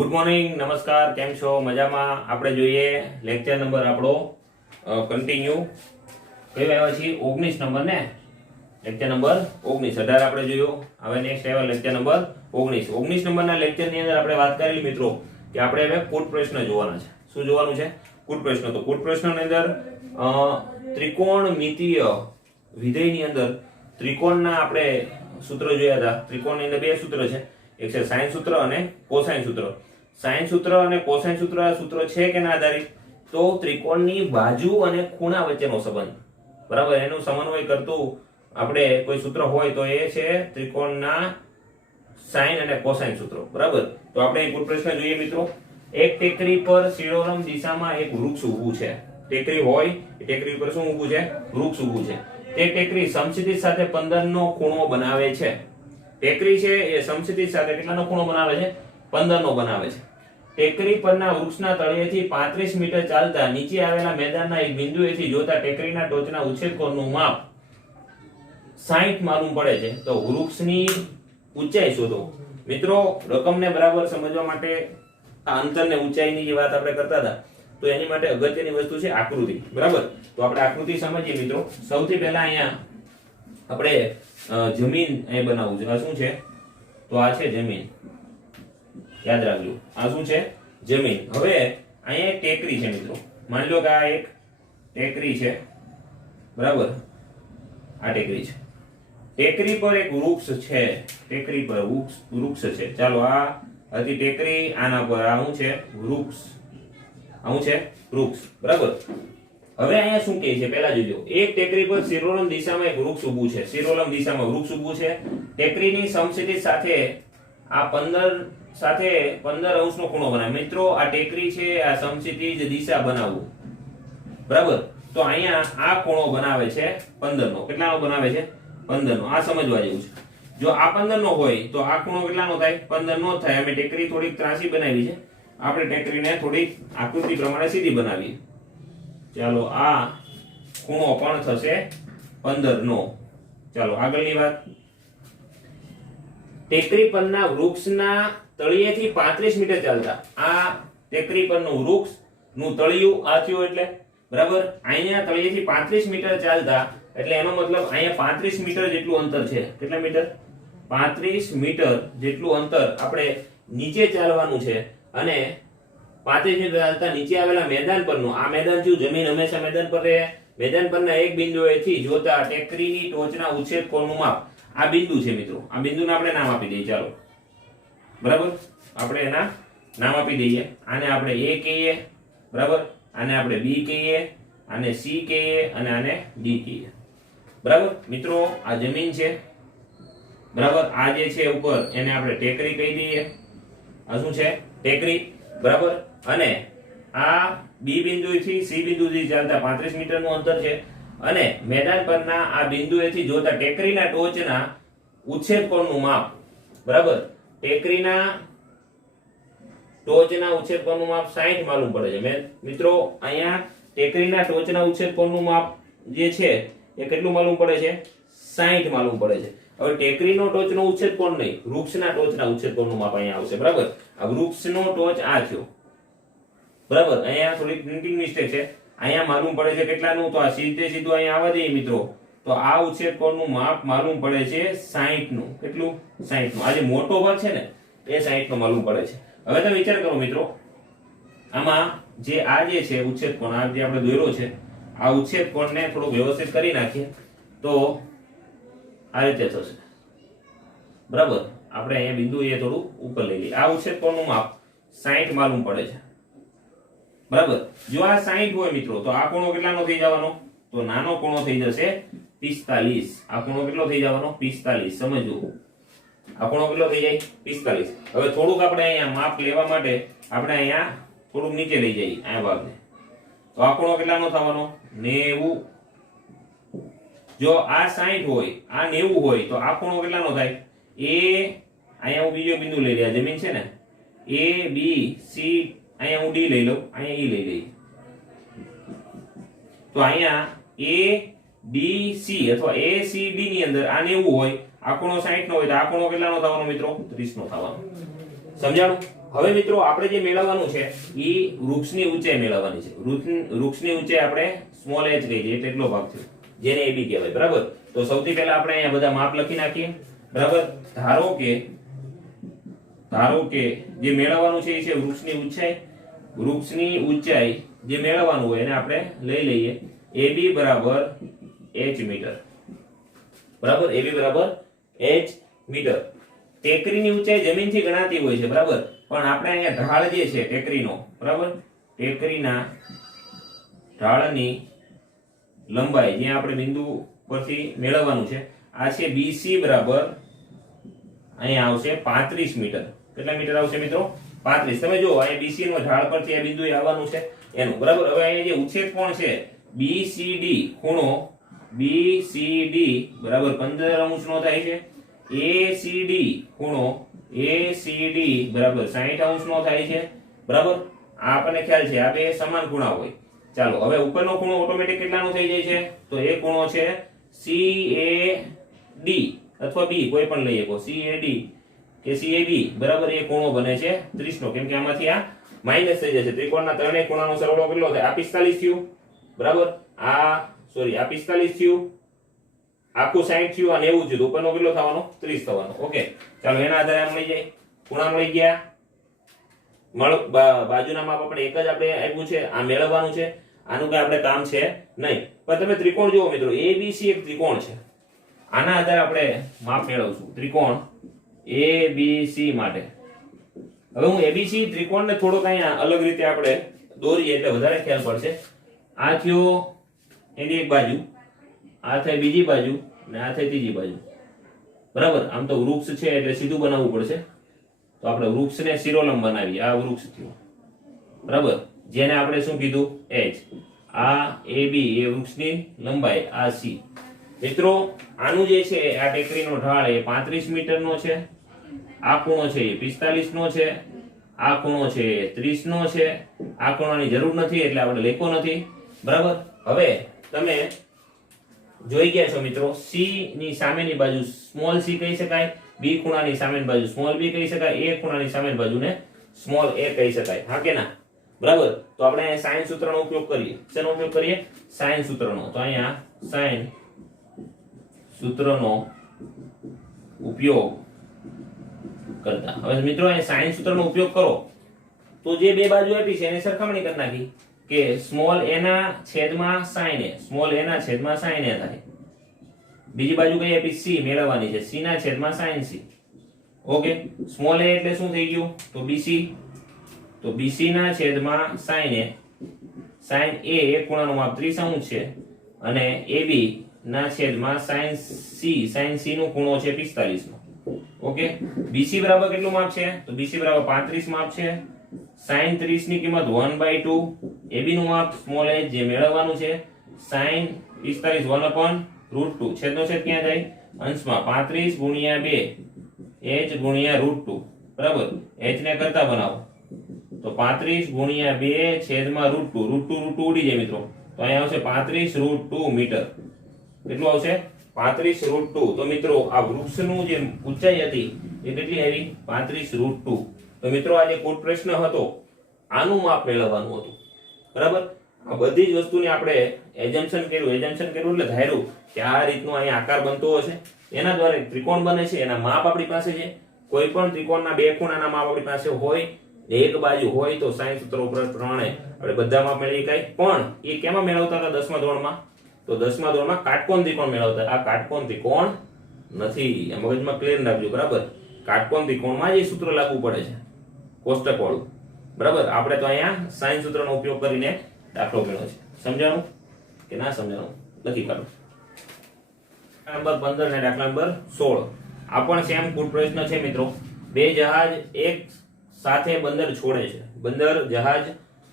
Good morning, નમસ્કાર, કેમ છો? મજામાં? આપણે જોઈએ લેક્ચર નંબર આપણો કન્ટિન્યુ કયો આવ્યો છે 19 નંબર ને લેક્ચર નંબર 19 18 આપણે જોયો. હવે નેક્સ્ટ આવ્યો લેક્ચર નંબર 19 નંબરના લેક્ચરની અંદર આપણે વાત કરેલી મિત્રો કે આપણે હવે કૂટ પ્રશ્ન જોવાના છે. શું જોવાનું છે? કૂટ પ્રશ્ન. તો કૂટ પ્રશ્નની અંદર ત્રિકોણમિતીય વિધેયની અંદર ત્રિકોણના આપણે સૂત્ર જોયા હતા. ત્રિકોણની અંદર બે સૂત્ર છે, એક છે સાઇન સૂત્ર અને કોસાઇન સૂત્ર. સાઇન સૂત્ર અને કોસાઇન સૂત્ર આ સૂત્ર છે કે ના આધારિત? તો ત્રિકોણની બાજુ અને ખૂણા વચ્ચેનો સંબંધ, બરાબર, એનું સમન્વય કરતું આપણે કોઈ સૂત્ર હોય તો એ છે ત્રિકોણના સાઇન અને કોસાઇન સૂત્રો, બરાબર. તો આપણે એક પ્રશ્ન જોઈએ મિત્રો. એક ટેકરી પર શિરોલંબ દિશામાં એક વૃક્ષ ઊભું છે. ટેકરી હોય, ટેકરી પર શું ઊભું છે? વૃક્ષ ઊભું છે. તે ટેકરી સમક્ષિતિજ સાથે 15 નો ખૂણો બનાવે છે. ટેકરી છે એ સમક્ષિતિજ સાથે કેટલાનો ખૂણો બનાવે છે? 15 નો બનાવે છે. ટેકરી પરના વૃક્ષના તળિયેથી 35 મીટર ચાલતા નીચે આવેલા મેદાનના એક બિંદુએથી જોતા ટેકરીના ટોચના ઉચ્છેદ કોણનું માપ 60 માલુમ પડે છે. તો વૃક્ષની ઊંચાઈ શોધો. મિત્રો, રકમને બરાબર સમજવા માટે આ અંતરને ઊંચાઈની જે વાત આપણે કરતા હતા, તો એની માટે અગત્યની વસ્તુ છે આકૃતિ, બરાબર. તો આપણે આકૃતિ સમજીએ મિત્રો. સૌથી પહેલા અહીંયા આપણે જમીન અહીં બનાવવું છે. આ શું છે? તો આ છે જમીન, યાદ રાખજો. આ શું છે? જમીન. હવે અહીંયા એક ટેકરી છે મિત્રો. માની લો કે આ એક ટેકરી છે, બરાબર. આ ટેકરી છે. ટેકરી પર એક વૃક્ષ છે. ટેકરી પર વૃક્ષ છે. ચાલો, આ હતી ટેકરી, આના પર આ શું છે? વૃક્ષ. આ શું છે? વૃક્ષ, બરાબર. હવે અહીંયા શું કહે છે પહેલા જોજો. એક ટેકરી પર શિરોલંબ દિશામાં એક વૃક્ષ ઊભું છે. શિરોલંબ દિશામાં વૃક્ષ ઊભું છે. ટેકરીની સમક્ષિતિજ સાથે આ 15 અંશનો ખૂણો બનાવે. મિત્રો, આ ટેકરી છે, આ સમક્ષિતિજ દિશા બનાવવું, બરાબર. તો અહીંયા આ ખૂણો બનાવે છે 15 નો. કેટલાનો બનાવે છે? 15 નો. આ સમજવા જેવું છે. જો આ 15 નો હોય તો આ ખૂણો કેટલાનો થાય? 15 નો થાય. અમે ટેકરી થોડીક ત્રાસી બનાવી છે. આપણે ટેકરીને થોડીક આકૃતિ પ્રમાણે સીધી બનાવીએ. ચાલો, આ ખૂણો પણ થશે 15 નો. ચાલો, આગળની વાત. ટેકરી પરના વૃક્ષના તળિયેથી 35 મીટર ચાલતા, આ ટેકરી પરનું વૃક્ષ નું તળિયું આ થયું એટલે, બરાબર. અહીંયા તળિયેથી 35 મીટર ચાલતા એટલે એનો મતલબ અહીંયા 35 મીટર જેટલું અંતર છે. કેટલા મીટર? 35 મીટર જેટલું અંતર આપણે નીચે ચાલવાનું છે. અને 35 મીટર ચાલતા નીચે આવેલા મેદાન પરનું, આ મેદાન થયું જમીન, હંમેશા મેદાન પર રહે. મેદાન પરના એક બિંદુએથી જોતા ટેકરીની ટોચના ઉચ્છેદ કોણનું માપ. આ બિંદુ છે મિત્રો. આ બિંદુને આપણે નામ આપી દઈએ. ચાલો, બરાબર. આપણે એના નામ આપી દઈએ. આને આપણે A કહીએ, બરાબર. આને આપણે B કહીએ, આને C કહીએ અને આને D કહીએ, બરાબર. મિત્રો, આ જમીન છે, બરાબર. આ જે છે ઉપર એને આપણે ટેકરી કહી દઈએ. આ શું છે? ટેકરી, બરાબર. અને આ B બિંદુથી C બિંદુથી ચાલતા 35 મીટરનું અંતર છે. અને મેદાન પરના આ બિંદુએથી જોતા ટેકરીના ટોચના ઉચ્છેદ કોણનું માપ, બરાબર. ટેકરીના ટોચના ઉચ્છેદ કોણનું માપ 60 માલુમ પડે છે. મિત્રો, અહીંયા ટેકરીના ટોચના ઉચ્છેદ કોણનું માપ જે છે એ કેટલું માલુમ પડે છે? 60 માલુમ પડે છે. હવે ટેકરીનો ટોચનો ઉચ્છેદ કોણ નહીં, વૃક્ષના ટોચના ઉચ્છેદ કોણનું માપ અહીંયા આવશે, બરાબર. આ વૃક્ષનો ટોચ આ થયો, બરાબર. અહીંયા થોડી પ્રિન્ટિંગ મિસ્ટેક છે. અહીંયા માલુમ પડે છે કેટલાનું? તો આ સીધું અહીંયા આવવા દઈએ મિત્રો. તો આ ઉચ્છેદ કોણનું માપ માલુમ પડે છે 60 નું. કેટલું? 60 નું. આ જે મોટો ભાગ છે ને એ 60 નો માલુમ પડે છે. હવે તમે વિચાર કરો મિત્રો, આમાં જે આ જે છે ઉચ્છેદ કોણ, આ જે આપણે દોર્યો છે, આ ઉચ્છેદ કોણને થોડો વ્યવસ્થિત કરી નાખીએ તો આ રીતે થશે, બરાબર. આપણે અહીંયા બિંદુ એ થોડું ઉપર લઈ લઈએ. આ ઉચ્છેદ કોણનું માપ 60 માલુમ પડે છે, બરાબર. જો આ 60 હોય મિત્રો, તો આ ખૂણો કેટલાનો થઈ જવાનો? તો નાનો ખૂણો થઈ જશે 45. આ ખૂણો કેટલો થઈ જવાનો? 45. સમજો, આ ખૂણો કેટલો થઈ જાય? 45. હવે થોડુંક આપણે અહીંયા માપ લેવા માટે આપણે અહીંયા થોડુંક નીચે લઈ જઈએ આ ભાગને. તો આ ખૂણો કેટલાનો થવાનો? 90. જો આ 60 હોય, આ 90 હોય, તો આ ખૂણો કેટલાનો થાય? અહીંયા હું બીજો બિંદુ લઈ રહ્યા, જમીન છે ને, A B C, અહીંયા હું D લઈ લઉં, અહીંયા E લઈ લઈએ. તો અહીંયા A B C અથવા A C D ની અંદર આ 90 હોય, આ ખૂણો 60 નો હોય, તો આ ખૂણો કેટલાનો થવાનો મિત્રો? 30 નો થવાનો. સમજાણું? હવે મિત્રો આપણે જે મેળવવાનું છે એ વૃક્ષની ઊંચાઈ મેળવવાની છે. વૃક્ષની ઊંચાઈ આપણે સ્મોલ h કહી દઈએ એટલે એટલો ભાગ છે જેને ab કહેવાય. બરાબર. તો સૌથી પહેલા આપણે અહીંયા બધા માપ લખી નાખીએ. બરાબર. ધારો કે જે મેળવવાનું છે એ છે વૃક્ષની ઊંચાઈ. વૃક્ષની ઊંચાઈ જે મેળવવાનું હોય એને આપણે લઈ લઈએ ab બરાબર h મીટર. બરાબર. ab બરાબર h મીટર. ટેકરીની ઊંચાઈ જમીનથી ગણાતી હોય છે. બરાબર. પણ આપણે અહીંયા ઢાળ જે છે ટેકરીનો, બરાબર, ટેકરીના ઢાળની લંબાઈ જે આપણે બિંદુ પરથી મેળવવાનું છે આ છે BC બરાબર અહીંયા આવશે 35 મીટર. કેટલા મીટર આવશે મિત્રો? 35. તમે જો અહીંયા BC નો ઢાળ પરથી આ બિંદુએ આવવાનું છે એનું. બરાબર. હવે અહીંયા જે ઉછેદ કોણ છે BCD ખૂણો BCD બરાબર 15 અંશનો થાય છે. ACD ખૂણો ACD બરાબર 60 અંશનો થાય છે. બરાબર. આ આપણને ખ્યાલ છે આ બે સમાન ખૂણા હોય. ચાલો હવે ઉપરનો ખૂણો ઓટોમેટિક કેટલાનો થઈ જાય છે? તો એ ખૂણો છે CAD અથવા B કોઈ પણ લઈએ કો CAD કે CAB બરાબર એ ખૂણો બને છે 30 નો. કેમ કે આમાંથી આ માઈનસ થઈ જશે. ત્રિકોણના ત્રણેય ખૂણાનો સરવાળો કેટલો થાય? આ 45 થયું. બરાબર. આ 45 થયું. આખું 60 થયું અને 90 થયું. ઉપરનો કેટલો થવાનો? 30 થવાનો. ઓકે. ચાલો એના આધારે આમ લઈ જાય. ખૂણા મળી ગયા. બાજુના માપ આપણે એક જ આપણે આપ્યું છે. આ મેળવવાનું છે. આનું કઈ આપણે કામ છે નહીં. પણ તમે ત્રિકોણ જુઓ મિત્રો, ABC એક ત્રિકોણ છે. આના આધારે આપણે માપ મેળવશું ત્રિકોણ ABC માટે. હવે હું ABC ત્રિકોણને થોડોક અહીંયા અલગ રીતે આપણે દોરીએ એટલે વધારે ખ્યાલ પડશે. આ થયો એની એક બાજુ, આ થઈ બીજી બાજુ અને આ થઈ ત્રીજી બાજુ. બરાબર. આમ તો વૃક્ષ છે એટલે સીધું બનાવવું પડશે. તો આપણે વૃક્ષને શિરોલંબ બનાવીએ. આ વૃક્ષ થયું. બરાબર. જેને આપણે શું કીધું? h. આ AB એ વૃક્ષની લંબાઈ, આ c. મિત્રો આનું જે છે આ ટેકરીનો ઢાળ એ 35 મીટરનો છે. આ ખૂણો છે એ 45 નો છે. આ ખૂણો છે એ 30 નો છે. આ ખૂણાની જરૂર નથી એટલે આપણે લેખો નથી. બરાબર. હવે તમે જોઈ ગયા છો મિત્રો, c ની સામેની બાજુ સ્મોલ c કહી શકાય, b ખૂણાની સામેની બાજુ સ્મોલ b કહી શકાય, a ખૂણાની સામેની બાજુને સ્મોલ a કહી શકાય. હા કે ના? બરાબર. તો આપણે સાઈન સૂત્રનો ઉપયોગ કરીએ. શેનો ઉપયોગ કરીએ? સાઈન સૂત્રનો. તો અહીંયા સાઈન સૂત્રનો ઉપયોગ કરતા. હવે મિત્રો અહીં સાઈન સૂત્રનો ઉપયોગ કરો તો જે બે બાજુ આપી છે એની સરખામણી કરી નાખી કે સ્મોલ a ના છેદમાં sin a, સ્મોલ a ના છેદમાં sin a થાય. બીજી બાજુ કઈ આપી? c મેળવવાની છે. c ના છેદમાં sin c. Okay. Small a એટલે શું થઈ ગયું? તો bc. તો bc ના છેદમાં sin a. sin a એક ખૂણાનું માપ 30 અંશ છે અને ab ના છેદમાં sin c. sin c નો ખૂણો છે 45 નો. ઓકે. bc બરાબર કેટલું માપ છે? તો bc બરાબર 35 માપ છે. sin 30 ની કિંમત 1/2. ab નું માપ સ્મોલ a જે મેળવવાનું છે sin 45 1/√2. છેદનો છેદ ક્યાં જાય? અંશમાં. 35 ગુણ્યા 2 h ગુણ્યા √2. બરાબર. h ને કરતા બનાવો તો 35 ગુણ્યા 2 છેદમાં √2 ઉડી જાય મિત્રો. તો અહીંયા આવશે 35√2 મીટર. કેટલું આવશે? 35√2. તો મિત્રો આ વૃક્ષનું જે ઊંચાઈ હતી એ કેટલી આવી? 35√2. તો મિત્રો આ જે કોડ પ્રશ્ન હતો આનું માપ મેળવવાનું હતું. બરાબર. આ બધી જ વસ્તુની આપણે એજમ્પશન કર્યું એટલે ધાર્યું કે આ રીતનો અહીંયા આકાર બનતો હશે. એના દ્વારા ત્રિકોણ બને છે. એના માપ આપણી પાસે છે. કોઈ પણ ત્રિકોણના બે ખૂણાના માપ આપણી પાસે હોય, એક બાજુ હોય તો સાઈન સૂત્ર પ્રમાણે આપણે બધા માપ મેળવી શકાય. પણ એ કેમાં મેળવતા હતા 10મા ધોરણમાં? તો 10મા ધોરણમાં કાટકોણ ત્રિકોણ મેળવતા. આ કાટકોણ ત્રિકોણ નથી. આ મગજમાં ક્લિયર રાખજો. બરાબર. કાટકોણ ત્રિકોણમાં જ એ સૂત્ર લાગુ પડે છે, કોષ્ટક વાળું. બરાબર. આપણે તો અહીંયા સાઈન સૂત્રનો ઉપયોગ કરીને દાખલો ગણ્યો છે. સમજાણું કે ના સમજાણું? લખી કાઢો. નંબર 15 ને દાખલા નંબર 16. આ પણ સેમ કુલ પ્રશ્ન છે મિત્રો. બે જહાજ એક સાથે બંદર છોડે છે. બંદર જહાજ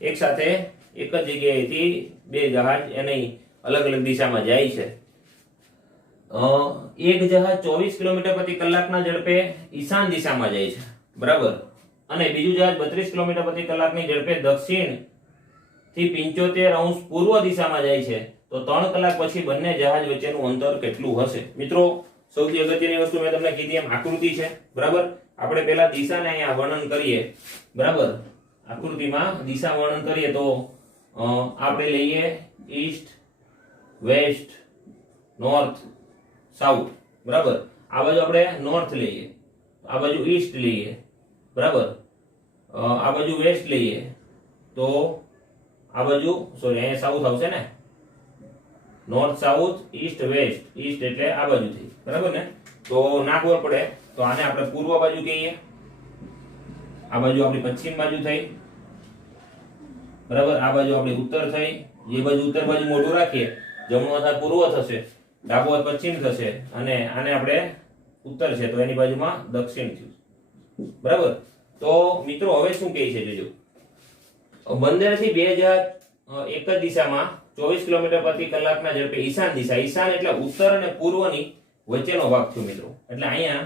એક સાથે એક જ જગ્યાએથી બે જહાજ એની અલગ અલગ દિશામાં જાય છે. એક જહાજ 24 કિલોમીટર પ્રતિ કલાકના ઝડપે ઈશાન દિશામાં જાય છે. બરાબર. અને બીજું જહાજ 32 કિલોમીટર પ્રતિ કલાકની ઝડપે દક્ષિણ થી 75 અંશ પૂર્વ દિશામાં જાય છે. તો 3 કલાક પછી બંને જહાજ વચ્ચેનું અંતર કેટલું હશે? મિત્રો સૌથી અગત્યની વસ્તુ મેં તમને કીધી એમ આકૃતિ છે. બરાબર. આપણે પહેલા દિશાને અહીંયા વર્ણન કરીએ, બરાબર? આકૃતિમાં દિશા વર્ણન કરીએ તો આપણે લઈએ ઈસ્ટ, વેસ્ટ, નોર્થ, સાઉથ, બરાબર? આ બાજુ આપણે નોર્થ લઈએ, આ બાજુ ઈસ્ટ લઈએ, બરાબર? આ બાજુ વેસ્ટ લઈએ તો આ બાજુ સોરી અહીંયા સાઉથ આવશે ને, north, south, east, west. East એટલે આ બાજુ થઈ, બરાબર ને? તો ના ખબર પડે તો આને આપણે પૂર્વ બાજુ કહીએ, આ બાજુ આપણી પશ્ચિમ બાજુ થઈ, બરાબર? આ બાજુ આપણી ઉત્તર થઈ. જે બાજુ ઉત્તર બાજુ મોઢું રાખીએ, જમણો હાથ પૂર્વ થશે, ડાબો હાથ પશ્ચિમ થશે, અને આને આપણે ઉત્તર છે તો એની બાજુમાં દક્ષિણ થયું, બરાબર? તો મિત્રો હવે શું કહે છે જોજો, બંદરથી બે જહાજ એક જ દિશામાં 24 કિલોમીટર પ્રતિ કલાકના ઝડપે ઈશાન દિશા, ઈશાન એટલે ઉત્તર અને પૂર્વની વચ્ચેનો ભાગ થયો મિત્રો. એટલે અહીંયા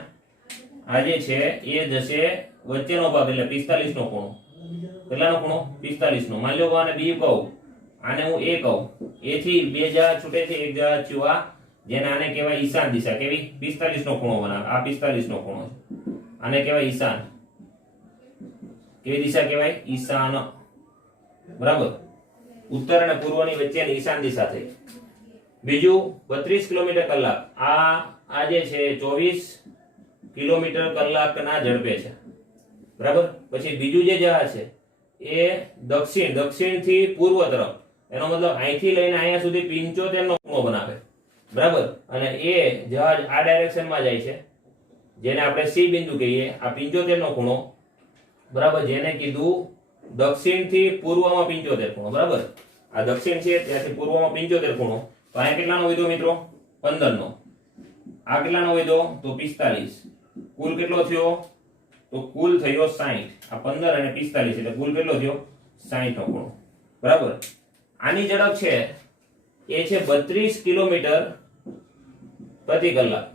આ જે છે એ જશે વચ્ચેનો ભાગ, એટલે 45 નો ખૂણો. કેટલાનો ખૂણો? 45 નો. માની લો કે આને બી કહું, આને હું એ કહું, એ થી બે જહાજ છૂટે છે, એક જહાજ થયું આ, જેને આને કહેવાય ઈશાન દિશા. કેવી? 45 નો ખૂણો બનાવે. આ 45 નો ખૂણો છે, આને કહેવાય ઈશાન. કેવી દિશા કહેવાય? ઈશાન, બરાબર? ઉત્તર અને પૂર્વની વચ્ચેની ઈશાન દિશા થઈ. બીજું 32 કિલોમીટર કલાક. આ જે છે 24 કિલોમીટર કલાકના ઝડપે છે, બરાબર? પછી બીજું જે જહાજ છે એ દક્ષિણ થી પૂર્વ તરફ, એનો મતલબ અહીંથી લઈને અહીંયા સુધી 75 નો ખૂણો બનાવે, બરાબર? અને એ જહાજ આ ડાયરેક્શનમાં જાય છે, જેને આપણે સી બિંદુ કહીએ. આ 75 નો ખૂણો, બરાબર? જેને કીધું દક્ષિણ થી પૂર્વમાં 75 ખૂણો, બરાબર? આ દક્ષિણ છે ત્યાંથી પૂર્વમાં 75 ખૂણો. તો અહીંયા કેટલાનો વધ્યો મિત્રો? 15 નો. આ કેટલાનો વધ્યો? તો 45. કુલ કેટલો થયો? તો કુલ થયો 60. આ 15 અને 45 એટલે કુલ કેટલો થયો? 60 નો ખૂણો, બરાબર? આની ઝડપ છે એ છે 32 કિલોમીટર પ્રતિ કલાક,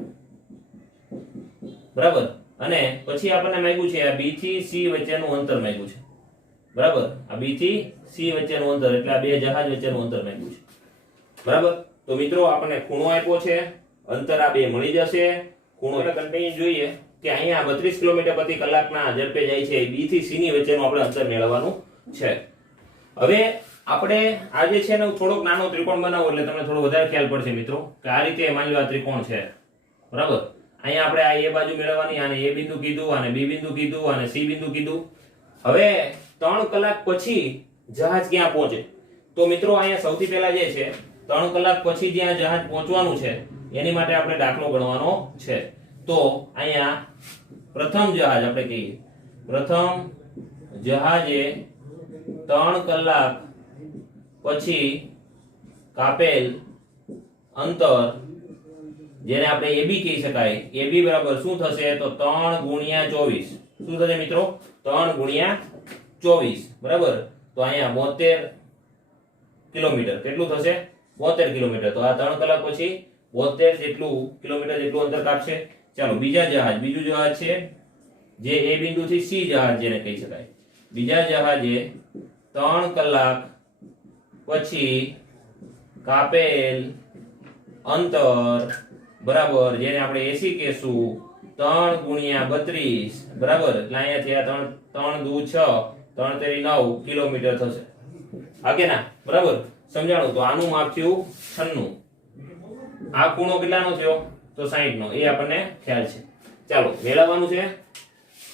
બરાબર? અને પછી આપણને માંગ્યું છે આ બી થી સી વચ્ચેનું અંતર માંગ્યું છે, બરાબર? આ બી થી સી વચ્ચેનું અંતર એટલે આ બે જહાજ વચ્ચેનું અંતર માંગ્યું છે, બરાબર? તો મિત્રો આપણને ખૂણો આપ્યો છે, અંતર આ બે મળી જશે. ખૂણો એટલે કન્ટિન્યુ જોઈએ કે અહીંયા 32 કિલોમીટર પ્રતિ કલાકના ઝડપે જાય છે, બી થી સી ની વચ્ચેનું આપણે અંતર મેળવવાનું છે. હવે આપણે આ જે છે ને થોડોક નાનો ત્રિકોણ બનાવો એટલે તમને થોડો વધારે ખ્યાલ પડશે મિત્રો કે આ રીતે માની લો આ ત્રિકોણ છે, બરાબર? અહીંયા આપણે આ એ બાજુ મેળવવાની, આને એ બિંદુ કીધું, આને બી બિંદુ કીધું, આને સી બિંદુ કીધું. હવે 3 કલાક પછી જહાજ ક્યાં પહોંચે? તો મિત્રો અહીંયા સૌથી પહેલા જે છે 3 કલાક પછી જ્યાં જહાજ પહોંચવાનું છે એની માટે આપણે દાખલો ગણવાનો છે. તો અહીંયા પ્રથમ જહાજ આપણે કહીએ, પ્રથમ જહાજે 3 કલાક પછી કાપેલ અંતર, જેને આપણે એબી કહી શકાય, એબી બરાબર શું થશે? તો 3 ગુણ્યા 24. શું થશે મિત્રો? 3 ગુણ્યા 24, બરાબર? તો અહીંયા 72 કિલોમીટર. કેટલું થશે? 72 કિલોમીટર. તો આ 3 કલાક પછી 72 જેટલું કિલોમીટર જેટલું અંતર કાપશે. ચાલો બીજું જહાજ છે જે એ બિંદુથી સી જહાજ જેને કહી શકાય. બીજા જહાજે 3 કલાક પછી કાપેલ અંતર, બરાબર, જેને આપણે એસી કહેશું, 3 ગુણ્યા 32, બરાબર? એટલે અહીંયા થયા 3 દુ 6, 3 તેરી 9 કિલોમીટર થશે. આગે ના, બરાબર? સમજાણું? તો આનું માપ થયું 96. આ ખૂણો કેટલાનો થયો? તો 60 નો. એ આપણને ખ્યાલ છે. ચાલો મેળવવાનું છે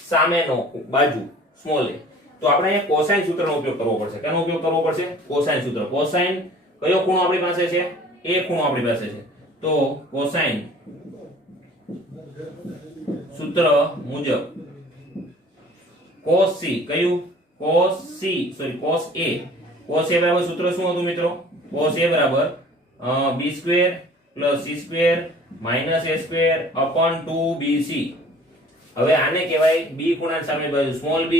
સામેનો બાજુ સ્મોલ એ. તો આપણે અહીંયા કોસાઇન સૂત્રનો ઉપયોગ કરવો પડશે. કેનો ઉપયોગ કરવો પડશે? કોસાઇન સૂત્ર. કોસાઇન કયો ખૂણો આપણી પાસે છે? એ ખૂણો આપણી પાસે છે. તો કોસાઇન સૂત્ર મુજબ cos c કયું? cos a. cos a બરાબર સૂત્ર શું હતું મિત્રો? cos a બરાબર b² + c² - a² / 2bc. હવે આને કહેવાય b ખૂણાની સામે બાજુ સ્મોલ b,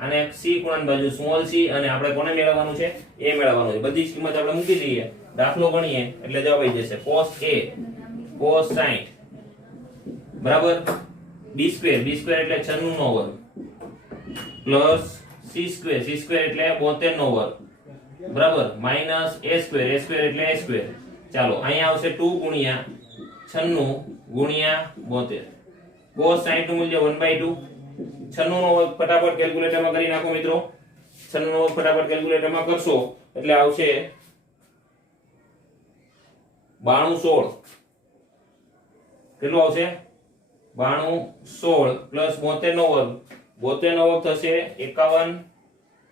અને c ખૂણાની બાજુ સ્મોલ c, અને આપણે કોને મેળવવાનું છે? a મેળવવાનું છે. બધી જ કિંમત આપણે મૂકી દઈએ, દાખલો ગણીએ એટલે જવાબ આવી જશે. cos a cos 60 બરાબર b² એટલે 96 નો વર્ગ પ્લસ c² એટલે 72 નો વર્ગ, બરાબર, માઈનસ a² એટલે a². ચાલો અહીંયા આવશે 2 ગુણ્યા 96 ગુણ્યા 72. cos 60 નું મૂલ્ય 1/2, 96 નો વર્ગ ફટાફટ કેલ્ક્યુલેટરમાં કરી નાખો મિત્રો 96 નો વર્ગ ફટાફટ કેલ્ક્યુલેટરમાં કરશો એટલે આવશે 92 16 કેટલું આવશે 92 16 પ્લસ 72 નો વર્ગ 72 નો વર્ગ થશે 51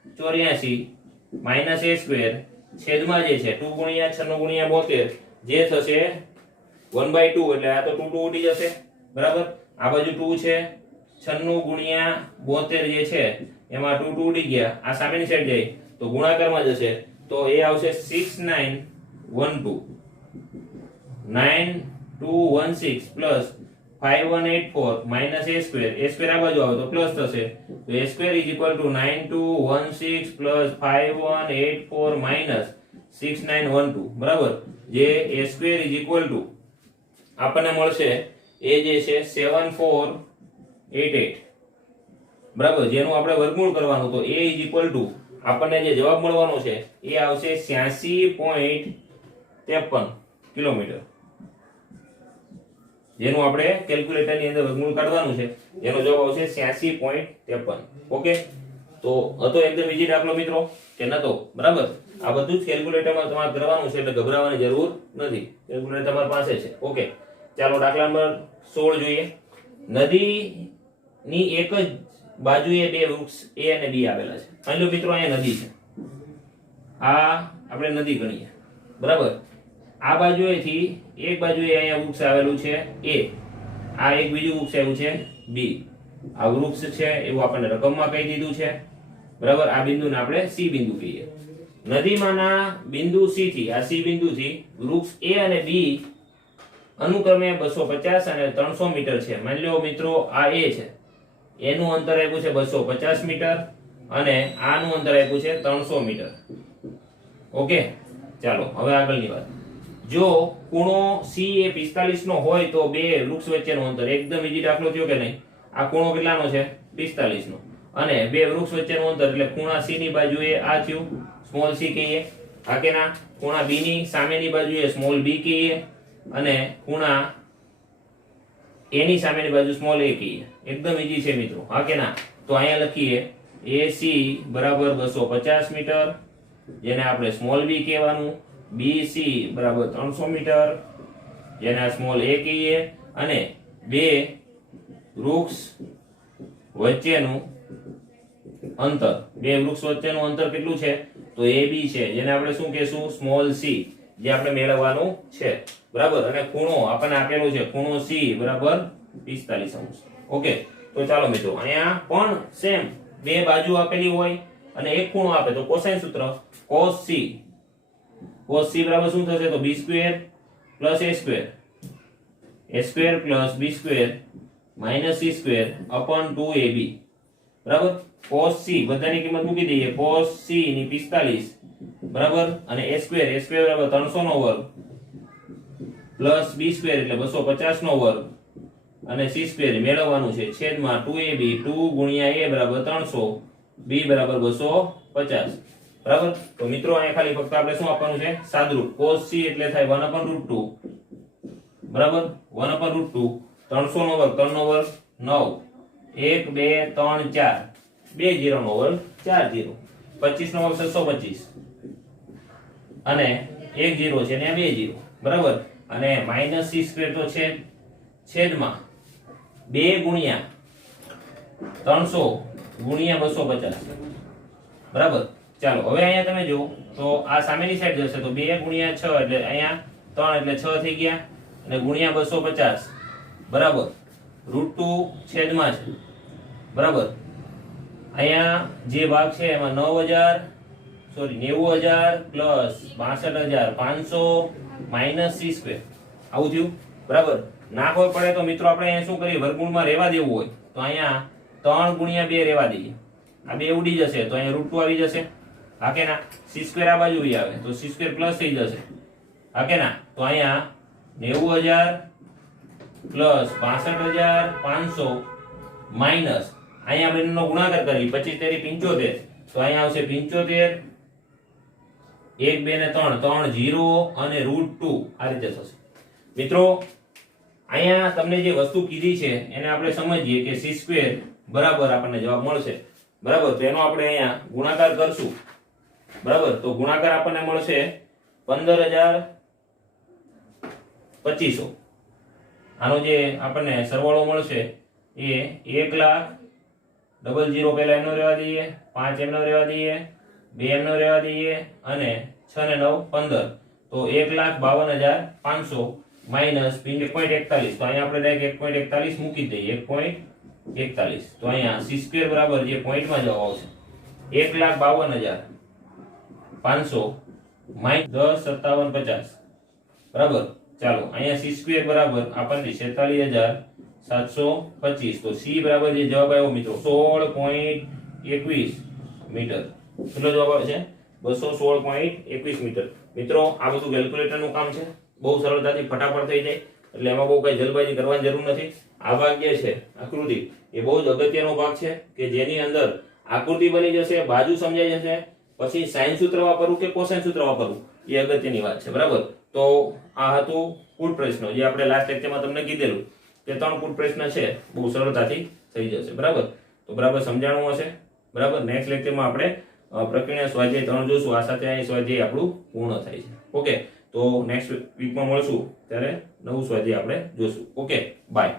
84 માઈનસ a સ્ક્વેર છેદમાં જે છે 2 ગુણ્યા 96 ગુણ્યા 72 જે થશે 1/2 એટલે આ તો 2 2 ઉડી જશે બરાબર આ બાજુ 2 છે 96 ગુણ્યા 72 જે છે એમાં 2 2 ઉડી ગયા આ સામેની સાઈડ જાય તો ગુણાકારમાં જશે તો એ આવશે 6912 9216 પ્લસ 5184 માઈનસ a સ્ક્વેર આ બાજુ આવે તો પ્લસ થશે તો a square is equal to 9216 plus 5184 minus 6912 બરાબર જે a square is equal to આપણને મળશે એ જે છે 7488 બરાબર જેનું આપણે વર્ગમૂળ કરવાનું તો a ઇઝ ઇક્વલ ટુ આપણને જે જવાબ મળવાનો છે એ આવશે 86.53 કિલોમીટર જેનું આપણે કેલ્ક્યુલેટર ની અંદર વર્ગમૂળ કાઢવાનું છે એનો જવાબ આવશે 86.53 ઓકે તો હતો એકદમ ઈઝી દાખલો મિત્રો કે નતો બરાબર આ બધું જ કેલ્ક્યુલેટરમાં તમારે કરવાનું છે એટલે ગભરાવાની જરૂર નથી કેલ્ક્યુલેટર તમારી પાસે છે ઓકે ચાલો દાખલા નંબર 16 જોઈએ નદીની એક જ બાજુએ બે વૃક્ષ a અને b આવેલા છે માની લો મિત્રો અહીંયા નદી છે આ આપણે નદી ગણીએ બરાબર આ બાજુએથી એક બાજુએ અહીંયા વૃક્ષ આવેલું છે a આ એક બીજું વૃક્ષ આવ્યું છે b આ વૃક્ષ છે એવું આપણને રકમમાં કહી દીધું છે બરાબર આ બિંદુને આપણે c બિંદુ કહીએ નદીમાંના બિંદુ c થી આ c બિંદુથી વૃક્ષ a અને b અનુક્રમે 250 અને 300 મીટર છે માની લો મિત્રો આ a છે એનું અંતર આપ્યું છે 250 મીટર અને આનું અંતર આપ્યું છે 300 મીટર ઓકે ચાલો હવે આગળની વાત જો ખૂણો c એ 45 નો હોય તો બે વૃક્ષ વચ્ચેનું અંતર એકદમ ઈઝી દાખલો થયો કે નહીં આ ખૂણો કેટલાનો છે 45 નો અને બે વૃક્ષ વચ્ચેનું અંતર એટલે ખૂણા c ની બાજુએ આ થયું સ્મોલ c કહીએ આ કે ના ખૂણા b ની સામેની બાજુએ સ્મોલ b કહીએ અને ખૂણા a ની સામેની બાજુ સ્મોલ a કહીએ એકદમ ઈઝી છે મિત્રો હા કે ના તો અહીંયા લખીએ AC બરાબર 250 મીટર જેને આપણે સ્મોલ b કહેવાનું BC બરાબર 300 મીટર જેને સ્મોલ a કહીએ અને બે વૃક્ષ વચ્ચેનું અંતર કેટલું છે તો AB છે જેને આપણે શું કહેશું સ્મોલ c જે આપણે મેળવવાનું છે બરાબર અને ખૂણો આપણને આપેલો છે ખૂણો C બરાબર 45 અંશ ઓકે તો ચાલો મિત્રો અહીંયા પણ સેમ બે બાજુ આપેલી હોય અને એક ખૂણો આપે તો કોસાઇન સૂત્ર cos c બરાબર શું થશે તો b square plus a square plus b square minus c square upon 2ab બરાબર cos c બધાની કિંમત મૂકી દઈએ cos c ની 45 બરાબર અને a સ્ક્વેર બરાબર 300 નો વર્ગ પ્લસ b સ્ક્વેર એટલે 250 નો વર્ગ અને c સ્ક્વેર મેળવવાનું છે છેદમાં 2ab 2 ગુણ્યા a બરાબર 300 b બરાબર 250 બરાબર તો મિત્રો અહીંયા ખાલી ફક્ત આપણે શું આપવાનું છે સાદરૂપ cos c એટલે થાય 1/√2 બરાબર 1/√2 300 નો વર્ગ 3 નો વર્ગ 9 1 2 3 4 2 0 નો વર્ગ 4 0 25 નો વર્ગ 625 અને 1 0 છે ને 2 0 બરાબર અને માઈનસ c સ્ક્વેર તો છે છેદમાં 2 ગુણ્યા 300 ગુણ્યા 250 બરાબર ચાલો હવે અહીંયા તમે જો તો આ સામેની સાઈડ જશે તો 2 ગુણ્યા 6 એટલે અહીંયા 3 એટલે 6 થઈ ગયા અને ગુણ્યા 250 બરાબર √2 છેદમાં છે બરાબર અહીંયા જે ભાગ છે એમાં 90000 પ્લસ 62500 માઈનસ c સ્ક્વેર આવું થયું બરાબર ના ખબર પડે તો મિત્રો આપણે અહીંયા શું કરીએ વર્ગમૂળમાં રહેવા દેવું હોય તો અહીંયા 3 ગુણ્યા 2 રહેવા દઈએ આ બે ઉડી જશે તો અહીંયા √2 આવી જશે હા કે ના c સ્ક્વેર આ બાજુ આવી આવે તો c સ્ક્વેર પ્લસ થઈ જશે હા કે ના તો અહીંયા 90000 પ્લસ 62500 માઈનસ અહીંયા બંનેનો ગુણાકાર કરી 25 તેરી 75 તો અહીંયા આવશે 75 1 2 ને 3 3 0 અને √2 આ રીતે થશે મિત્રો અહીંયા તમને જે વસ્તુ કીધી છે એને આપણે સમજીએ કે c સ્ક્વેર બરાબર આપણને જવાબ મળશે. બરાબર, તો એનો આપણે અહીંયા ગુણાકાર કરશું. બરાબર, તો ગુણાકાર આપણને મળશે 15,2500. આનો જે આપણને સરવાળો મળશે એ 1,00,000 પહેલા એમનો રહેવા દઈએ, 5 એમનો રહેવા દઈએ, 2 એમનો રહેવા દઈએ અને 6 ને 9 15. તો 1,52,500 માઇનસ 1.41. તો અહીંયા આપણે ડાયરેક્ટ 1.41 મૂકી દઈએ. 1.41. તો અહીંયા c² બરાબર જે પોઈન્ટમાં જવાબ આવશે 1,52,500 માઇનસ 10,5750. બરાબર, ચાલો અહીંયા c² બરાબર આપણને 46,725. તો c બરાબર જે જવાબ આવ્યો મિત્રો 16.21 મીટર. કેટલો જવાબ આવે છે? 216.21 મીટર. મિત્રો આ બધું કેલ્ક્યુલેટરનું કામ છે, બહુ સરળતાથી ફટાફટ થઈ જાય, એટલે એમાં બહુ કઈ જલ્દબાજી કરવાની જરૂર નથી. આ ભાગ જે છે આકૃતિ, એ બહુ જ અગત્યનો ભાગ છે કે જેની અંદર આકૃતિ બની જશે, બાજુ સમજાઈ જશે, પછી સાઇન સૂત્ર વાપરવું કે કોસાઇન સૂત્ર વાપરવું એ અગત્યની વાત છે. બરાબર, તો આ હતું કુલ પ્રશ્ન જે આપણે લાસ્ટ લેક્ચરમાં તમને કીધેલું કે 3 કુલ પ્રશ્ન છે, બહુ સરળતાથી થઈ જશે. બરાબર, તો બરાબર સમજાણું હશે. બરાબર, નેક્સ્ટ લેક્ચરમાં આપણે પ્રક્રિયા સ્વાધ્યાય 3 જોશું. આ સાથે અહીં સ્વાધ્યાય આપણું પૂર્ણ થાય છે. ઓકે, તો નેક્સ્ટ વીકમાં મળશું ત્યારે નવું સ્વાધ્યાય આપણે જોશું. Okay, by.